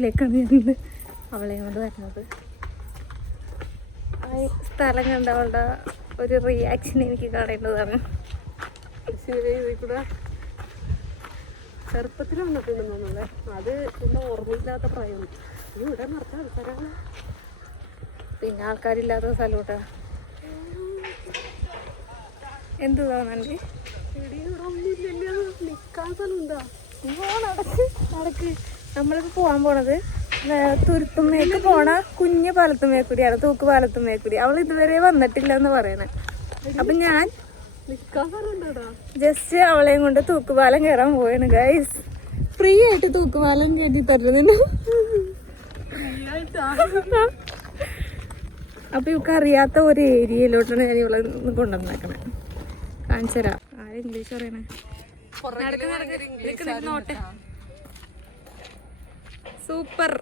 പ്ലേസിലേക്കാണ് ഞങ്ങൾ അവളെ കൊണ്ട് വരുന്നത്. സ്ഥലം കണ്ട അവളുടെ ഒരു റിയാക്ഷൻ എനിക്ക് കാണേണ്ടതാണ്. ചെറുപ്പത്തിൽ വന്നിട്ടുണ്ടെന്ന് നമ്മളെ അത് എന്താ ഓർമ്മയില്ലാത്ത പ്രായം. ഇവിടെ നിറച്ച ആൾക്കാരാണ്. പിന്നെ ആൾക്കാരില്ലാത്ത സ്ഥലത്തോട്ടാ എന്ത് തോന്നണ്ട് ഇവിടെ ഒന്നുമില്ലല്ലോ. നിക്കാൻ സ്ഥലം എന്താ? നടക്ക് നടക്ക്. നമ്മളിപ്പോ പോവാൻ പോണത് തുരുത്തുമ്മേക്ക് പോണ കുഞ്ഞു പാലത്തുമ്മേക്കുടിയാണ് തൂക്ക് പാലത്തുമ്മേക്കുടി അവൾ ഇതുവരെ വന്നിട്ടില്ല എന്ന് പറയണേ. അപ്പൊ ഞാൻ ജസ്റ്റ് അവളെയും കൊണ്ട് തൂക്കുപാലം കയറാൻ പോവാണ് ഗൈസ് ഫ്രീ ആയിട്ട് തൂക്കുപാലം കയറ്റി തരുന്നു അപ്പൊ ഇവക്ക് അറിയാത്ത ഒരു ഏരിയയിലോട്ടാണ് ഞാൻ ഇവളെ കൊണ്ടുവന്നേക്കണേ. കാണിച്ചു കാണിച്ചരാ ആരും ഇംഗ്ലീഷ് പറയണേ? നടക്ക് നടക്ക്. നോട്ടെ. സൂപ്പർ.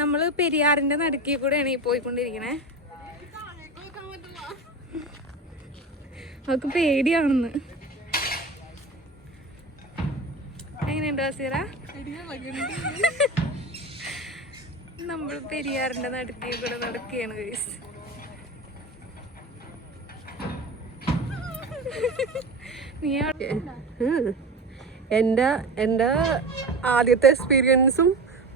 നമ്മൾ പെരിയാറിന്റെ നടുക്കി കൂടെയാണ് ഈ പോയിക്കൊണ്ടിരിക്കണേ. അവക്ക് പേടിയാണെന്ന്. എങ്ങനെയുണ്ട് വസീറ നമ്മൾ പെരിയാറിന്റെ നടുക്കി കൂടെ നടക്കുകയാണ് guys. നീ അവിടെ. എന്റെ എന്റെ ആദ്യത്തെ എക്സ്പീരിയൻസും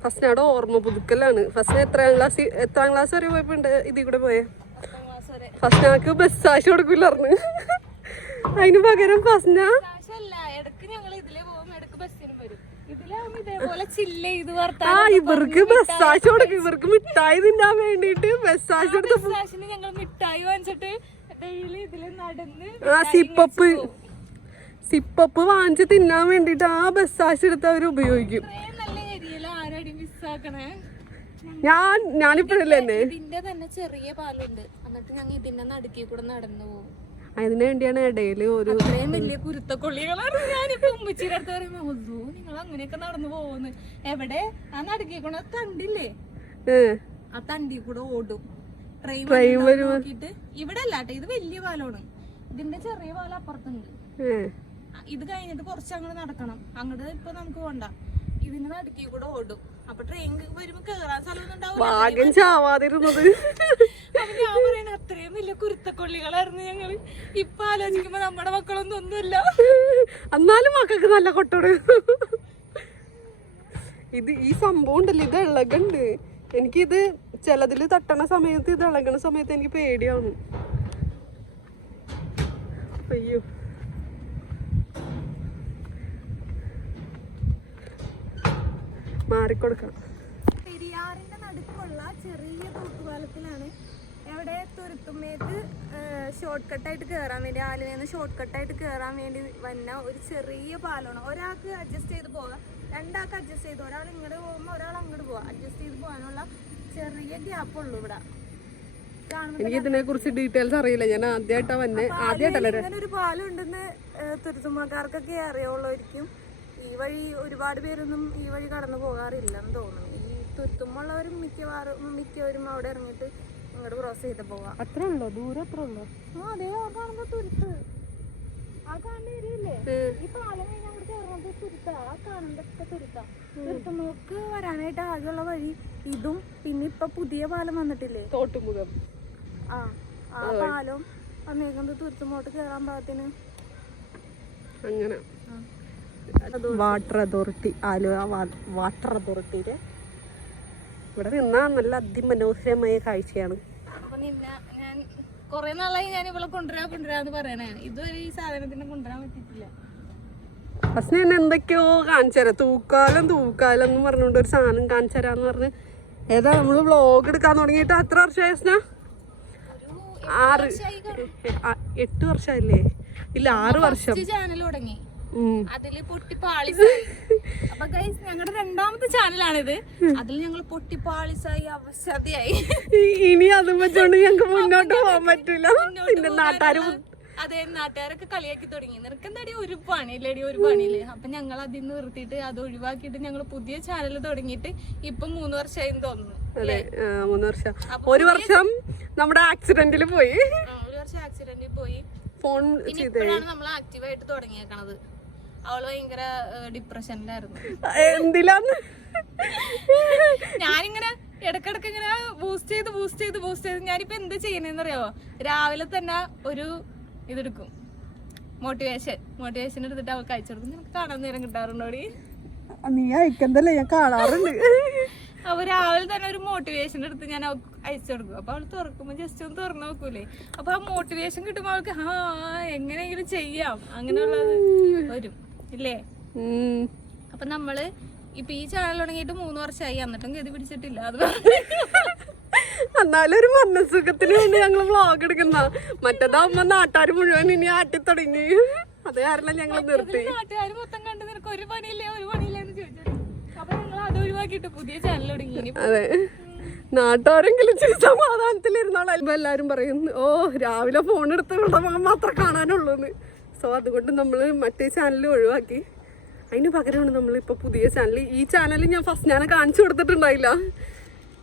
ഫസ്റ്റ് അവിടെ ഓർമ്മ പുതുക്കലാണ്. ഫസ്റ്റ് എത്രാം ക്ലാസ് എത്രാം ക്ലാസ് വരെ പോയപ്പോണ്ട്? ഇതിൽ കൂടെ പോയേ. ഫസ്റ്റ് ഞങ്ങൾക്ക് ബസ് ആശ കൊടുക്കില്ലായിരുന്നു അതിന് പകരം ഫസ്റ്റ് ആ ഇവർക്ക് ബസ് ആശ കൊടുക്കും. ഇവർക്ക് മിഠായി തിന്നാൻ വേണ്ടിട്ട് ബസ് ആശ എടുത്ത് ഞങ്ങൾ മിഠായി വാങ്ങിച്ചിട്ട് ഡെയിലി ഇതിൽ നടന്ന് ആ സിപ്പപ്പ് സിപ്പപ്പ് വാങ്ങിച്ച് തിന്നാൻ വേണ്ടിയിട്ട് ആ ബസ് ആശ എടുത്ത് അവർ ഉപയോഗിക്കും. ഞാൻ ഞാനിപ്പോഴല്ലേ ഇതിന്റെ തന്നെ ചെറിയ പാലുണ്ട്. എന്നിട്ട് ഞങ്ങൾ ഇതിന്റെ നടുക്കി കൂടെ നടന്നു പോകും അതിനു വേണ്ടിയാണ് ഇടയിൽ ഒരു വലിയ കുരുത്തക്കൊള്ളികളാണ് ഞാനിപ്പോ ഉമ്മച്ചിയുടെ അടുത്ത് പറയുമ്പോ ഒന്നു നിങ്ങൾ അങ്ങനെയൊക്കെ നടന്നു പോകുന്നു എവിടെ? ആ നടുക്കി കൂടെ തണ്ടില്ലേ? ആ തണ്ടി കൂടെ ഓടും. ട്രെയിൻ നോക്കിട്ട് ഇവിടെ അല്ലാട്ടെ ഇത് വലിയ പാലമാണ് ഇതിന്റെ ചെറിയ പാലം അപ്പുറത്തുണ്ട് ഇത് കഴിഞ്ഞിട്ട് കുറച്ച് അങ്ങോട്ട് നടക്കണം. അങ്ങോട്ട് ഇപ്പൊ നമുക്ക് പോണ്ട. ഇതിന്റെ നടുക്കി കൂടെ ഓടും. അപ്പൊ ട്രെയിൻ വരുമ്പോ കേറാൻ സ്ഥലമൊന്നും ഉണ്ടാവില്ല അപ്പൊ ഞാൻ പറയണ അത്രയും വലിയ കുരുത്തക്കൊള്ളികളായിരുന്നു ഞങ്ങൾ. ഇപ്പൊ ആലോചിക്കുമ്പോ നമ്മുടെ മക്കളൊന്നും ഒന്നുമില്ല. എന്നാലും മക്കൾക്ക് നല്ല കൊട്ടോട്. ഇത് ഈ സംഭവം ഉണ്ടല്ലോ ഇത് ഇളകുണ്ട്. എനിക്കിത് ചിലതിൽ തട്ടണ സമയത്ത് ഇത് ഇളകണ സമയത്ത് എനിക്ക് പേടിയാണ് അയ്യോ. മാറിക്കൊടുക്കാം പെരിയാറിന്റെ നടുക്കുള്ള ചെറിയ തൂക്കുപാലത്തിലാണ് എവിടെ തുരുത്തുമേത്ത് ഷോർട്ട് കട്ടായിട്ട് കയറാൻ വേണ്ടി ആലുവേന്ന് ഷോർട്ട് കട്ടായിട്ട് കയറാൻ വേണ്ടി വന്ന ഒരു ചെറിയ പാലമാണ് ഒരാൾക്ക് അഡ്ജസ്റ്റ് ചെയ്ത് പോകാം. രണ്ടാൾക്ക് അഡ്ജസ്റ്റ് ചെയ്ത് ഒരാൾ ഇങ്ങോട്ട് പോകുമ്പോൾ ഒരാൾ അങ്ങോട്ട് പോകാം അഡ്ജസ്റ്റ് ചെയ്ത് പോകാനുള്ള ചെറിയ ഗ്യാപ്പ് ഉള്ളൂ ഇവിടെ. എനിക്ക് ഇതിനെ കുറിച്ച് ഡീറ്റെയിൽസ് അറിയില്ല. ഞാൻ ആദ്യമായിട്ടാ വന്നെ. ആദ്യമായിട്ടല്ലേ? ഒരു പാലം ഉണ്ടെന്ന് തുരുത്തുമ്മക്കാർക്കൊക്കെ അറിയാവുള്ളായിരിക്കും ഈ വഴി ഒരുപാട് പേരൊന്നും ഈ വഴി കടന്നു പോകാറില്ലെന്ന് തോന്നുന്നു. ഈ തുരുത്തുമ്പുള്ളവരും മിക്കവാറും മിക്കവരും അവിടെ ഇറങ്ങിയിട്ട് ഇങ്ങോട്ട് ക്രോസ് ചെയ്ത് പോവാം. അത്ര ഉണ്ടോ ദൂരം അത്ര ഉണ്ടോ ആ അതേ ആ കാണുമ്പോ തുരുത്ത്. ആ കാണുന്ന ഏരിയല്ലേ ഈ പാലം കഴിഞ്ഞാൽ അവിടെ കയറുന്നത് തുരുത്താ. ആ കാണുന്നതൊക്കെ തുരുത്താ. തുരുത്തുമ്മക്ക് വരാനായിട്ട് ആകെയുള്ള വഴി ഇതും പിന്നെ ഇപ്പൊ പുതിയ പാലം വന്നിട്ടില്ലേ? തോട്ടുമുഖം. ആ ആ പാലം വന്നേക്കുന്നത് തുരുത്തുമോട്ട് കയറാൻ പാകത്തിന്. അങ്ങനെ. വാട്ടർ അതോറിറ്റി ആലുവ വാട്ടർ അതോറിറ്റിയിൽ ഇവിടെ നിന്നാ നല്ല അതിമനോഹരമായ കാഴ്ചയാണ്. കൊറേ നാളായി ഞാൻ ഇവിടെ കൊണ്ടുവരാ കൊണ്ടുവരാന്ന് പറയണേ. ഇതുവരെ ഈ സാധനത്തിന് കൊണ്ടുവരാൻ പറ്റിയിട്ടില്ല. ഫസ്റ്റ് ഞാൻ എന്തൊക്കെയോ കാണിച്ചു തരാം തൂക്കാലം തൂക്കാലം എന്ന് പറഞ്ഞുകൊണ്ട് ഒരു സാധനം കാണിച്ചു തരാന്ന് പറഞ്ഞ് ഏതാ നമ്മൾ വ്ളോഗ് എടുക്കാൻ തുടങ്ങിയിട്ട് അത്ര വർഷമായി ആറ് എട്ട് വർഷമല്ലേ ഇല്ല ആറ് വർഷം. ചാനൽ തുടങ്ങി. അതിൽ പൊട്ടിപ്പാളിസായി. അപ്പൊ ഗൈസ് ഞങ്ങളുടെ രണ്ടാമത്തെ ചാനലാണിത്. അതിൽ ഞങ്ങൾ പൊട്ടിപ്പാളിസായി അവശതയായി. ഇനി അത് വെച്ചോണ്ട് ഞങ്ങക്ക് മുന്നോട്ട് പോകാൻ പറ്റില്ല പിന്നെ പോകാനുള്ള- അതെ നാട്ടുകാരൊക്കെ കളിയാക്കി തുടങ്ങി. നിനക്കെന്താടി ഒരു പണിയില്ലടി ഒരു പണിയില്ലേ? അപ്പൊ ഞങ്ങൾ അതിൽ നിന്ന് നിർത്തിയിട്ട് അത് ഒഴിവാക്കിയിട്ട് ഞങ്ങൾ പുതിയ ചാനൽ തുടങ്ങിയിട്ട് ഇപ്പൊ മൂന്ന് വർഷമായി തോന്നുന്നു അതെ മൂന്ന് വർഷം. ഒരു വർഷം നമ്മുടെ ആക്സിഡന്റിൽ പോയി. ഒരു വർഷം ആക്സിഡന്റിൽ പോയി. ഫോൺ ഇപ്പോഴാണ് നമ്മൾ ആക്റ്റീവായിട്ട് തുടങ്ങിയേക്കണത്. അവൾ ഭയങ്കര ഡിപ്രഷനിലായിരുന്നു എന്തിലാന്ന്? ഞാനിങ്ങനെ ഇടക്കിടക്ക് ഇങ്ങനെ ബൂസ്റ്റ് ചെയ്ത് ബൂസ്റ്റ് ചെയ്ത് ബൂസ്റ്റ് ചെയ്ത് ഞാനിപ്പോ എന്താ ചെയ്യണെന്ന് അറിയാവോ രാവിലെ തന്നെ ഒരു ഇതെടുക്കും. മോട്ടിവേഷൻ മോട്ടിവേഷൻ എടുത്തിട്ട് അവൾക്ക് അയച്ചു കൊടുക്കും. നിനക്ക് കാണാൻ നേരം കിട്ടാറുണ്ടോടി? നീ അയക്കണ്ടല്ലേ? ഞാൻ കാണാറുണ്ട്. അപ്പൊ രാവിലെ തന്നെ ഒരു മോട്ടിവേഷൻ എടുത്ത് ഞാൻ അവൾക്ക് അയച്ചു കൊടുക്കും. അപ്പൊ അവൾ തുറക്കുമ്പോ ജസ്റ്റ് ഒന്ന് തുറന്നു നോക്കൂലേ? അപ്പൊ ആ മോട്ടിവേഷൻ കിട്ടുമ്പോ അവൾക്ക് ആ എങ്ങനെയെങ്കിലും ചെയ്യാം. അങ്ങനെയുള്ളത് വരും. ഇല്ലേ. അപ്പൊ നമ്മൾ ഇപ്പൊ ഈ ചാനൽ തുടങ്ങിയിട്ട് മൂന്ന് വർഷമായി എന്നിട്ടും ഗതി പിടിച്ചിട്ടില്ല അത് എന്നാലും ഒരു മനസുഖത്തിന് വേണ്ടി ഞങ്ങൾ വ്ളോഗ് എടുക്കുന്ന. മറ്റേതാവുമ്പോ നാട്ടാർ മുഴുവൻ ഇനി ആട്ടി തുടങ്ങി. അത് കാരണം ഞങ്ങൾ നിർത്തി. നാട്ടുകാർ മൊത്തം കണ്ട് നിനക്ക് ഒരു പണിയില്ലേ ഒരു പണിയില്ലേ എന്ന് ചോദിച്ചു അപ്പൊ ഞങ്ങൾ അത് ഒഴിവാക്കിയിട്ട് പുതിയ ചാനൽ തുടങ്ങി. അതെ. നാട്ടാരെങ്കിലും ഇച്ചിരി സമാധാനത്തിലിരുന്നോളാം എല്ലാരും പറയുന്നു ഓ രാവിലെ ഫോൺ എടുത്ത് ഇവിടെ മാത്രം കാണാനുള്ളൂന്ന്. സോ അതുകൊണ്ട് നമ്മൾ മറ്റേ ചാനൽ ഒഴിവാക്കി. അതിന് പകരമാണ് നമ്മൾ ഇപ്പൊ പുതിയ ചാനൽ ഈ ചാനൽ ഞാൻ ഫസ്റ്റ് ഞാൻ കാണിച്ചു കൊടുത്തിട്ടുണ്ടായില്ല.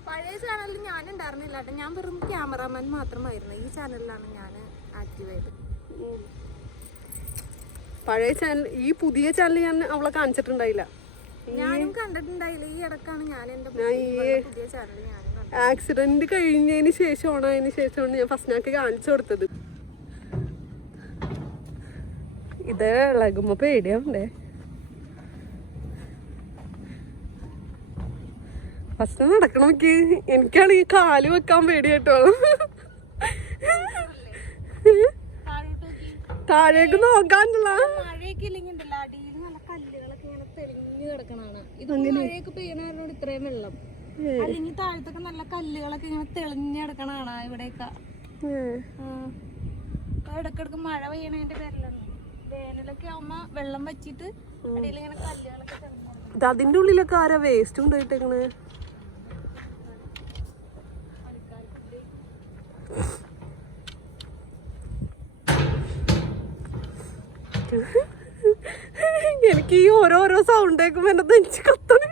പഴയ ചാനലിൽ ഞാൻ ഉണ്ടായിരുന്നില്ല കേട്ടോ. ഞാൻ വെറും ക്യാമറാമാൻ മാത്രമായിരുന്നു. ഈ ചാനലിലാണ് ഞാൻ ആക്റ്റീവായത്. പഴയ ചാനൽ ഈ പുതിയ ചാനൽ ഞാൻ അവളെ കാണിച്ചിട്ടുണ്ടായില്ല. ഞാനും കണ്ടിട്ടുണ്ടായില്ല. ഈ ഇടക്കാണ് ഞാൻ എന്റെ പുതിയ ചാനൽ ഞാൻ ആക്സിഡന്റ് കഴിഞ്ഞതിന് ശേഷമാണ് അതിന് ശേഷമാണ് ഞാൻ ഫസ്റ്റ് ഞാൻ കാണിച്ചു കൊടുത്തത്. ഇത് ഇളകുമ്പോ പേടിയാവണ്ടേ? ഫസ്റ്റ് നടക്കണമെക്ക് എനിക്കാണ് ഈ കാൽ വെക്കാൻ പേടി കേട്ടോ. താഴേക്ക് നോക്കാനുള്ള. അല്ലെങ്കിൽ താഴത്തൊക്കെ നല്ല കല്ലുകളൊക്കെ ഇങ്ങനെ തെളിഞ്ഞു കിടക്കണാണ് ഇവിടെയൊക്കെ. ഇടക്കിടക്ക് മഴ പെയ്യണതിന്റെ പേരിലാണ് വേനലൊക്കെ ആവുമ്പോ വെള്ളം വച്ചിട്ട് അടിയിലങ്ങനെ കല്ലുകളൊക്കെ അതിന്റെ ഉള്ളിലൊക്കെ ആരാ വേസ്റ്റ് കൊണ്ടുപോയിട്ടേക്കണ് എനിക്ക് ഈ ഓരോരോ സൗണ്ട് കേൾക്കുമ്പോ എന്നെ തനിച്ച് കത്തണ്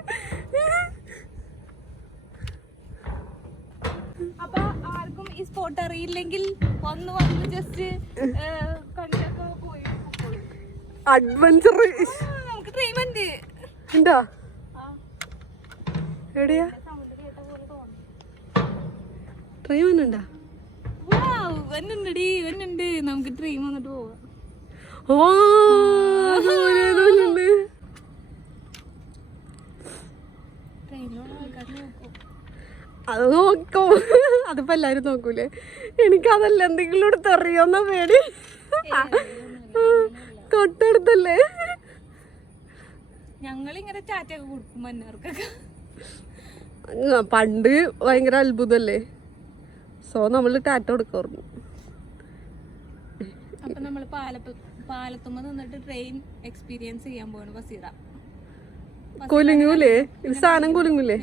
അപ്പൊ ആർക്കും ഈ സ്പോട്ട് അറിയില്ലെങ്കിൽ വന്ന് വന്ന് ജസ്റ്റ് കണ്ടൊക്കെ പോയി. അഡ്വഞ്ചർ ഉണ്ട്. എവിടെയാ? ട്രെയിൻ വന്നുണ്ടാ നമുക്ക് ട്രെയിൻ വന്നിട്ട് പോവാം. ഓ അത് നോക്കും. അതിപ്പോ എല്ലാരും നോക്കൂലേ? എനിക്ക് അതല്ല എന്തെങ്കിലും എടുത്ത് അറിയോന്ന പേടി. തൊട്ടടുത്തല്ലേ? ഞങ്ങളിങ്ങനെ ചാറ്റൊക്കെ കൊടുക്കും പണ്ട് ഭയങ്കര അത്ഭുതല്ലേ? സോ നമ്മൾ ടാറ്റ കൊടുക്കാറുണ്ട്. അപ്പൊ നമ്മൾ പാലത്തുമ്പോ നിന്നിട്ട് ട്രെയിൻ എക്സ്പീരിയൻസ് ചെയ്യാൻ പോവാണ് ബസീറ. കുലുങ്ങൂലേ? ഇത് സാധനം കുലുങ്ങൂലേ?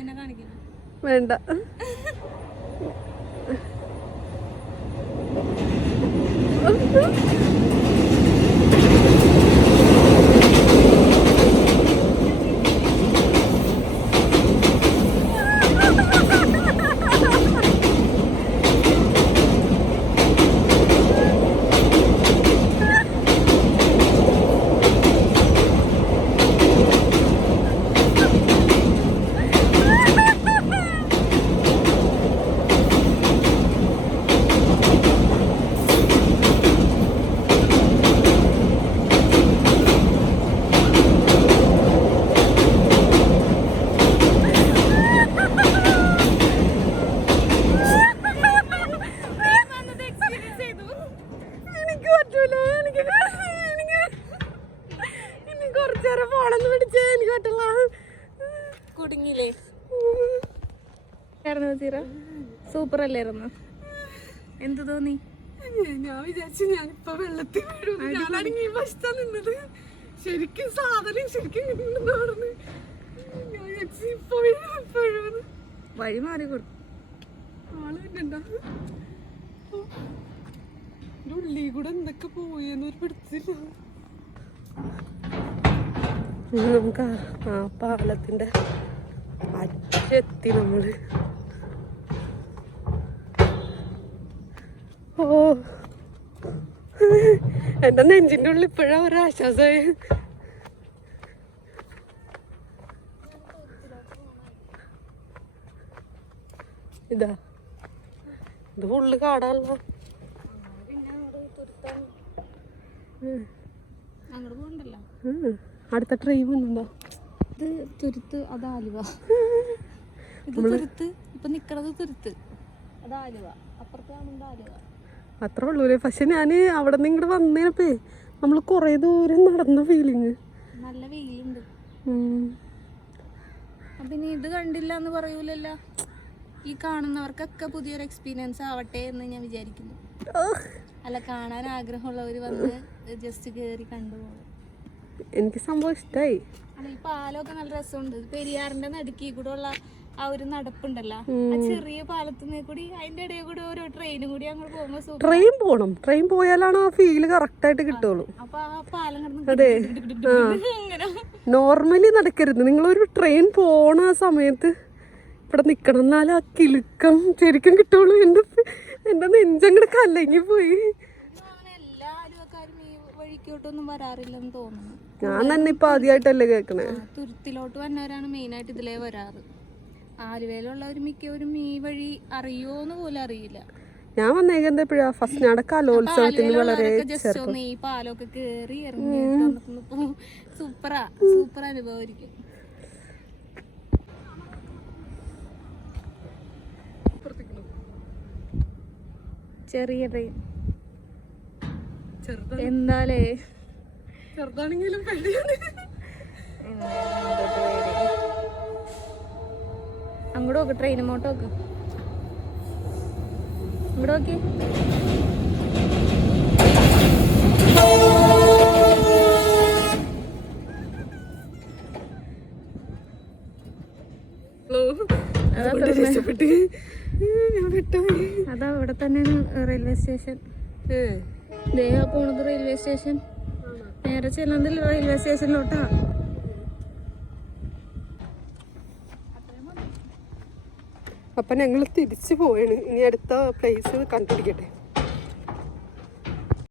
വേണ്ട പറ്റൂല എനിക്ക് എനിക്ക് ഇനി കുറച്ചേരം ഫോണെന്ന് പിടിച്ചേ എനിക്ക് പറ്റില്ല കുടുങ്ങിയില്ലേ? സൂപ്പർ അല്ലായിരുന്നു എന്ത് തോന്നി? ഞാൻ വിചാരിച്ചു ഞാനിപ്പോ വെള്ളത്തിൽ വീഴും. ഞാനാണെങ്കിൽ ഈ വശത്താ നിന്നത്. ശരിക്കും സാധനം ശരിക്കും ഇങ്ങനെയുണ്ടെന്ന് പറഞ്ഞ് ഞാൻ വിചാരിച്ചു ഇപ്പൊ വീഴും ഇപ്പൊ വീഴുമെന്ന് വഴി മാറി കൊടുക്കും ആൾ പിന്നെന്താ? ഉള്ളി കൂടെ എന്തൊക്കെ പോയെന്ന് ഒരു പിടുത്തില്ല. നമുക്ക് ആ പാലത്തിന്റെ അറ്റെത്തി നമ്മൾ ഓ. എന്റെ നെഞ്ചിന്റെ ഉള്ളിൽ ഇപ്പോഴാ ഒരു ആശ്വാസമായി ഇതാ. ഇത് ഫുള്ള് കാടാണല്ലോ. അടുത്ത ട്രെയിൻ വന്നുണ്ടോ ഇത് തുരുത്ത് അത് ആലുവ ഇത് തുരുത്ത് ഇപ്പൊ നിക്കണത് തുരുത്ത്. അത് ആലുവ അത്ര ഉള്ളൂ പക്ഷെ ഞാൻ അവിടെ നിന്ന് ഇങ്ങോട്ട് വന്നേനപ്പേ നമ്മൾ കുറേ ദൂരം നടന്ന ഫീലിങ് നല്ല വെയിലുണ്ട്. ഇത് കണ്ടില്ല എന്ന് പറയൂലല്ലോ. ഈ കാണുന്നവർക്കൊക്കെ പുതിയൊരു എക്സ്പീരിയൻസ് ആവട്ടെ എന്ന് ഞാൻ വിചാരിക്കുന്നു. അല്ല കാണാൻ ആഗ്രഹമുള്ളവർ വന്ന് ജസ്റ്റ് കേറി കണ്ടുപോകും എനിക്ക് സംഭവം ഇഷ്ടമായി അല്ല ഈ പാലമൊക്കെ നല്ല രസമുണ്ട്. പെരിയാറിന്റെ നടുക്കി കൂടെ ഉള്ള ആ ഒരു നടപ്പുണ്ടല്ലോ. ആ ചെറിയ പാലത്തുനിന്ന് കൂടി അതിന്റെ ഇടയിൽ കൂടി ഓരോ ട്രെയിനും കൂടി അങ്ങോട്ട് പോകുമ്പോ സൂപ്പർ. ട്രെയിൻ പോണം. ട്രെയിൻ പോയാലാണ് ആ ഫീൽ ഫീൽ കറക്റ്റായിട്ട് കിട്ടുള്ളൂ. അപ്പൊ ആ പാലം അതെ. നോർമലി നടക്കരുത്. നിങ്ങൾ ഒരു ട്രെയിൻ പോണ ആ സമയത്ത് ഇവിടെ നിക്കണം. എന്നാലും ആ കിലുക്കം ശരിക്കും കിട്ടുള്ളൂ. എന്റെ എന്റെ നെഞ്ചങ്ങടെ കലങ്ങി പോയി എല്ലാരും ഈ വഴിക്കോട്ടൊന്നും വരാറില്ലെന്ന് തോന്നുന്നു. ഞാൻ തന്നെ ഇപ്പൊ ആദ്യമായിട്ടല്ലേ കേക്കണേ തുരുത്തിലോട്ട് വന്നവരാണ് മെയിനായിട്ട് ഇതിലേ വരാറ്. ആലുവയിലുള്ളവർ മിക്കവരും ഈ വഴി അറിയോന്ന് പോലും അറിയില്ല. ഞാൻ വന്നേക്കുന്നത് എപ്പോഴാ ഫസ്റ്റ് കലോത്സവത്തിന് വളരെ ഈ പാലമൊക്കെ കേറി സൂപ്പറാ സൂപ്പർ അനുഭവമായിരിക്കും ചെറിയ ട്രെയിൻ എന്താലേ? ചെറുതാണെങ്കിലും പേടിയാണ് അങ്ങോട്ട് നോക്ക് ട്രെയിൻ അങ്ങോട്ട് നോക്ക്. ഇങ്ങോട്ട് നോക്കി. അതാ ഇവിടെ തന്നെയാണ് റെയിൽവേ സ്റ്റേഷൻ. ദേഹ പോണത് റെയിൽവേ സ്റ്റേഷൻ. നേരെ ചെല്ലുന്നത് റെയിൽവേ സ്റ്റേഷനിലോട്ടാ അപ്പൊ ഞങ്ങൾ തിരിച്ചു പോയാണ് ഇനി അടുത്ത പ്ലേസ് കണ്ടുപിടിക്കട്ടെ.